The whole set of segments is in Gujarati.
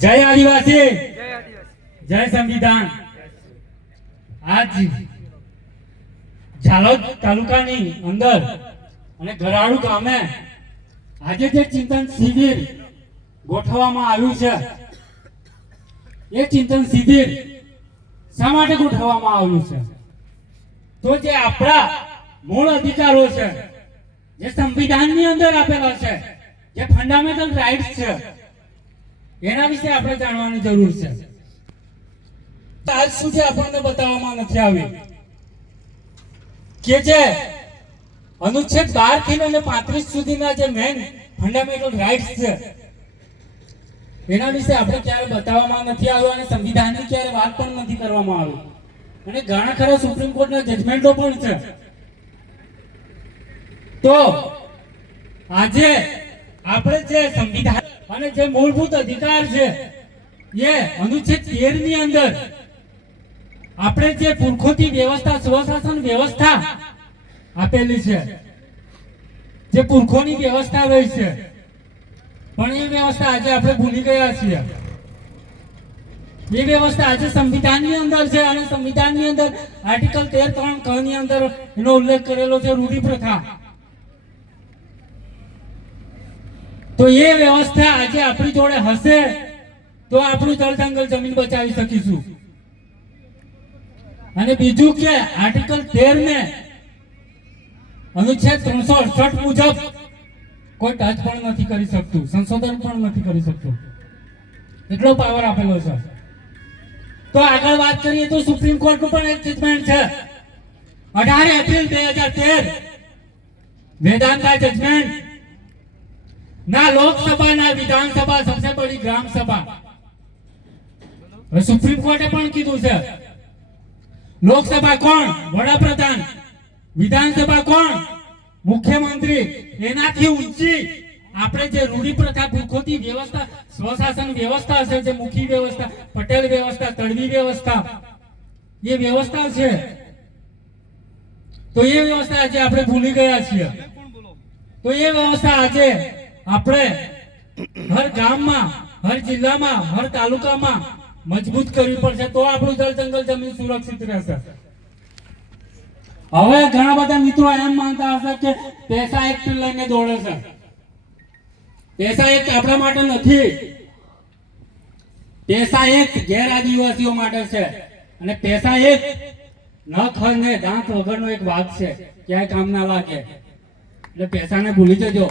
જય આદિવાસી, જય સંવિધાન। આજ ઝાલોદ તાલુકાની અંદર અને ગરાડુ ગામે આજે જે ચિંતન શિબિર ગોઠવવામાં આવ્યું છે, એ ચિંતન શિબિર શા માટે ગોઠવવામાં આવ્યું છે? તો જે આપણા મૂળ અધિકારો છે, જે સંવિધાનની અંદર આપેલા છે, જે ફંડામેન્ટલ રાઇટ્સ છે, એના વિશે આપણે જાણવાની જરૂર છે। આજ સુધી આપણને બતાવવામાં નથી આવ્યું કે જે અનુચ્છેદ 12 થી લઈને 35 સુધીના જે મેન ફંડામેન્ટલ રાઇટ્સ છે, એના વિશે આપણે ક્યારે બતાવવામાં નથી આવ્યું અને સંવિધાનની ક્યારે વાત પણ નથી કરવામાં આવી। અને ઘણા ખરા સુપ્રીમ કોર્ટના જજમેન્ટો પણ છે। તો આજે આપણે જે સંવિધાન અને જે મૂળભૂત અધિકાર છે, એ અનુચ્છેદ 13 ની અંદર આપણે જે પુરખોથી વ્યવસ્થા, સ્વશાસન વ્યવસ્થા આપેલી છે, જે પુરખોની વ્યવસ્થા રહી છે, પણ એ વ્યવસ્થા આજે આપણે ભૂલી ગયા છીએ। એ વ્યવસ્થા આજે સંવિધાનની અંદર છે અને સંવિધાનની અંદર આર્ટિકલ 13(3) ક ની અંદર એનો ઉલ્લેખ કરેલો છે, રૂઢિ પ્રથા। તો એ વ્યવસ્થા આજે આપણી જોડે હશે તો આપણું જળ જંગલ જમીન બચાવી શકીશું। અને બીજું કે આર્ટિકલ 13 ને અનુચ્છેદ 368 મુજબ કોઈ ટચ પણ નથી કરી શકતું, સંશોધન પણ નથી કરી શકતું, એટલો પાવર આપેલો છે। તો આગળ વાત કરીએ તો સુપ્રીમ કોર્ટનું પણ એક જજમેન્ટ છે, 18 એપ્રિલ 2013 वेदांता जजमेंट ना लोकसभा ना विधानसभा सबसे बड़ी ग्राम सभा। सुप्रीम कोर्टे पण कीधुं छे लोकसभा कोण? वडाप्रधान। विधानसभा कोण? मुख्यमंत्री। एनाथी ऊंची આપણે જે રૂઢિ પ્રથા, પુરખોથી વ્યવસ્થા, સ્વશાસન વ્યવસ્થા છે, જે મુખી વ્યવસ્થા, પટેલ વ્યવસ્થા, તળવી વ્યવસ્થા, એ વ્યવસ્થા છે, તો એ વ્યવસ્થા આજે આપણે ભૂલી ગયા છીએ। તો એ વ્યવસ્થા આજે આપણે હર ગામમાં, હર જિલ્લામાં, હર તાલુકામાં મજબૂત કરવી પડશે, તો આપણું જળ જંગલ જમીન સુરક્ષિત રહેશે। હવે ઘણા બધા મિત્રો એમ માનતા હશે કે પૈસા એક્ટ લઈને દોડે છે। પૈસા એક્ટ આપણા માટે નથી, પૈસા એક્ટ ગેર આદિવાસીઓ માટે છે। અને પૈસા એક્ટ નખ અને દાંત વગરનો એક વાઘ છે, ક્યાંય કામ ના લાગે, એટલે પૈસાને ભૂલી જજો।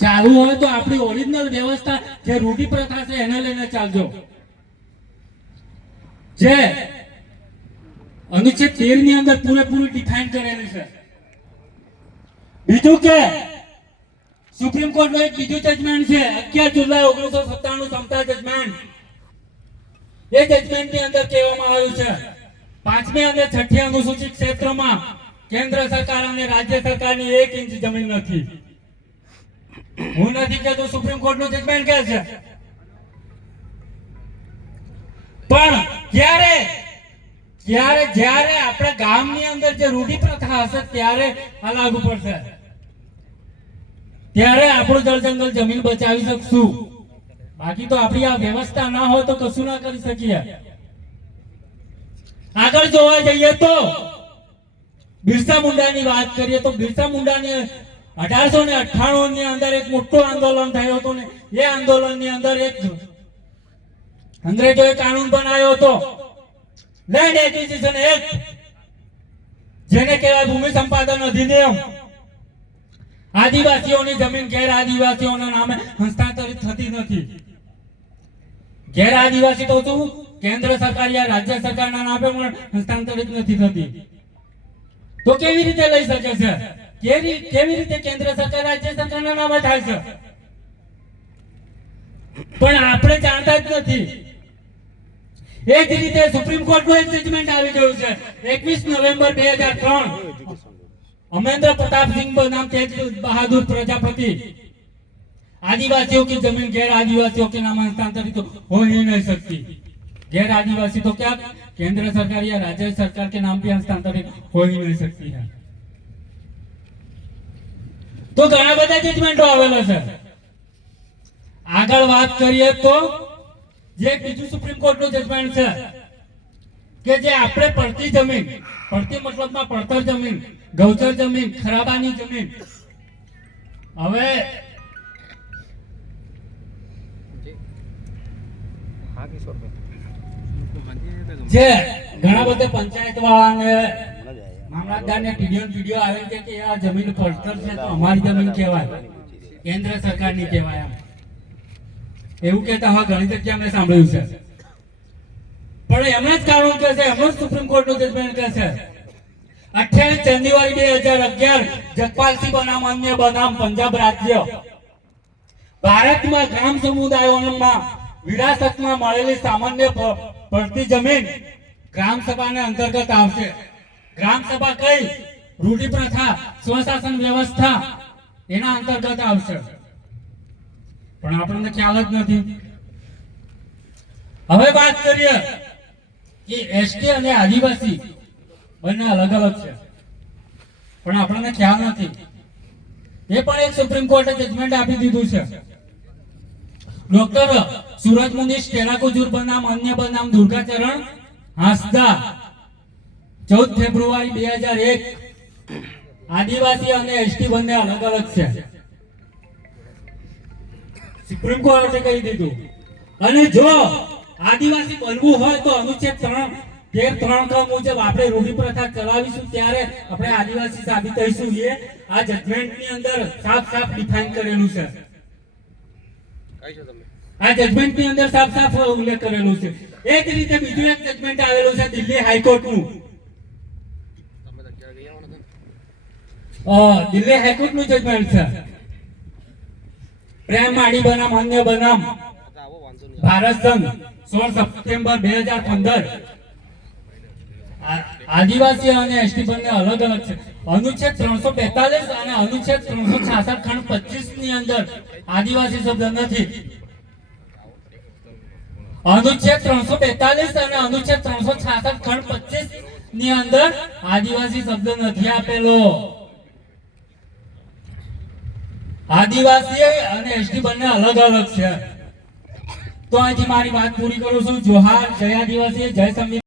ચાલુ હોય તો આપણી ઓરિજિનલ વ્યવસ્થા, જે રૂઢિ પ્રથા છે, એને લઈને ચાલજો, જે અનુચ્છેદ 13 ની અંદર પૂરેપૂરી ડિફાઇન કરેલી છે। બીજું કે સુપ્રીમ કોર્ટનો એક બીજું જજમેન્ટ છે, 11 જુલાઈ 1997 સમતા જજમેન્ટ। એ જજમેન્ટ ની અંદર કહેવામાં આવ્યું છે 5મી અને 6ઠી અનુસૂચિત ક્ષેત્રમાં કેન્દ્ર સરકાર અને રાજ્ય સરકારની 1 ઇંચ જમીન નથી। હું નથી કહેતો, સુપ્રીમ કોર્ટનું જજમેન્ટ કહે છે। પણ જ્યારે આપણે ગામની અંદર જે રૂઢિ પ્રથા હશે ત્યારે આ લાગુ પડશે, ત્યારે આપણું જળ જંગલ જમીન બચાવી શકશું। બાકી તો આપણી આ વ્યવસ્થા ના હોય તો કશું ના કરી શકીએ। આગળ જોવા જઈએ તો બિરસા મુંડાની વાત કરીએ તો બિરસા મુંડાની 1898 ની અંદર એક મોટું આંદોલન થયું હતું ને એ આંદોલનની અંદર એક અંગ્રેજોએ કાનૂન બનાવ્યો હતો, લેન્ડ એક્વિઝિશન એક્ટ, જેને કહેવાય ભૂમિ સંપાદન અધિનિયમ। આદિવાસીઓની જમીન ગેર આદિવાસીઓના નામે હસ્તાંતરિત થતી નથી। ગેર આદિવાસી તો શું, કેન્દ્ર સરકાર યા રાજ્ય સરકારના નામે પણ હસ્તાંતરિત નથી થતી। તો કેવી રીતે લઈ શકે છે? કેવી રીતે કેન્દ્ર સરકાર રાજ્ય સરકારના નામે થાય છે? પણ આપણે જાણતા જ નથી। એ જ રીતે સુપ્રીમ કોર્ટનું એક જજમેન્ટ આવી ગયું છે 21 નવેમ્બર 2003 अमरेंद्र प्रताप सिंह बनाम तेज बहादुर प्रजापति, आदिवासियों की जमीन गैर आदिवासियों के नाम हस्तांतरित हो ही नहीं सकती। गैर आदिवासी तो क्या केंद्र सरकार या राज्य सरकार के नाम पे हस्तांतरित हो ही नहीं सकती है। तो घણા બધા જજમેન્ટો આવેલા છે। આગળ વાત કરીએ તો જે બીજું સુપ્રીમ કોર્ટનું જજમેન્ટ છે કે જે આપણે પડતી જમીન, પડતી મતલબમાં પડતર જમીન, ગૌચર જમીન, ખરાબાની જમીન, હવે જે ઘણા બધા પંચાયત વાળાને મામલતદારને પીડીઓ આવે છે કે આ જમીન પડતર છે તો અમારી જમીન કહેવાય, કેન્દ્ર સરકારની કહેવાય, એવું કહેતા હોય ઘણી જગ્યાએ મેં સાંભળ્યું છે. પણ એમને જ કારણ કે છે, એમનો જ સુપ્રીમ કોર્ટનું જજમેન્ટ કે છે 28 જાન્યુઆરી 2011 જગપાલસિંહ બનામ અન્ય બનામ પંજાબ રાજ્ય ભારતમાં ગ્રામ સમુદાયોમાં વિરાસતમાં મળેલી સામાન્ય પડતી જમીન ગ્રામ સભાને અંતર્ગત આવશે. ગ્રામ સભા કઈ? રૂઢિ પ્રથા, સ્વશાસન વ્યવસ્થા એના અંતર્ગત આવશે. પણ આપણને ખ્યાલ જ નથી. હવે વાત કરીએ કે એસટી અને આદિવાસી બંને અલગ અલગ છે, પણ આપણને ખ્યાલ નથી. એ પણ એક સુપ્રીમ કોર્ટે જજમેન્ટ આપી દીધું છે. ડોક્ટર સૂરજમુનિ ટેરાકુજુર બનામ અન્ય બનામ દુર્ગાચરણ હાંસદા 14 ફેબ્રુઆરી 2001. આદિવાસી અને એસટી બંને અલગ અલગ છે, સુપ્રીમ કોર્ટે કહી દીધું. અને જો આદિવાસી બનવું હોય તો અનુચ્છેદ 13 મુજબ આપણે રૂઢિ પ્રથા ચલાવીશું ત્યારે આપણે આદિવાસી સાબિત થઈશું. એ આ જજમેન્ટની અંદર સાફ સાફ ડિફાઇન કરેલું છે. આ જજમેન્ટની અંદર સાફ સાફ ઉલ્લેખ કરેલું છે. એ જ રીતે બીજું એક જજમેન્ટ આવેલું છે દિલ્હી હાઈકોર્ટનું. દિલ્હી હાઈકોર્ટનું જજમેન્ટ છે પ્રેમ માડી બનામ અન્ય બનામ ભારત સંઘ 16 સપ્ટેમ્બર 2015. આદિવાસી અને એસટી બંને અલગ અલગ છે. અનુચ્છેદ 345 અને અનુચ્છેદ 366 ખંડ 25 ની અંદર આદિવાસી શબ્દ નથી. અનુચ્છેદ 345 અને અનુચ્છેદ 366 ખંડ 25 ની અંદર આદિવાસી શબ્દ નથી આપેલો. આદિવાસી અને એસટી બંને અલગ અલગ છે. તો અહીંથી મારી વાત પૂરી કરું છું. જોહાર, જય આદિવાસી, જય સંવિધાન.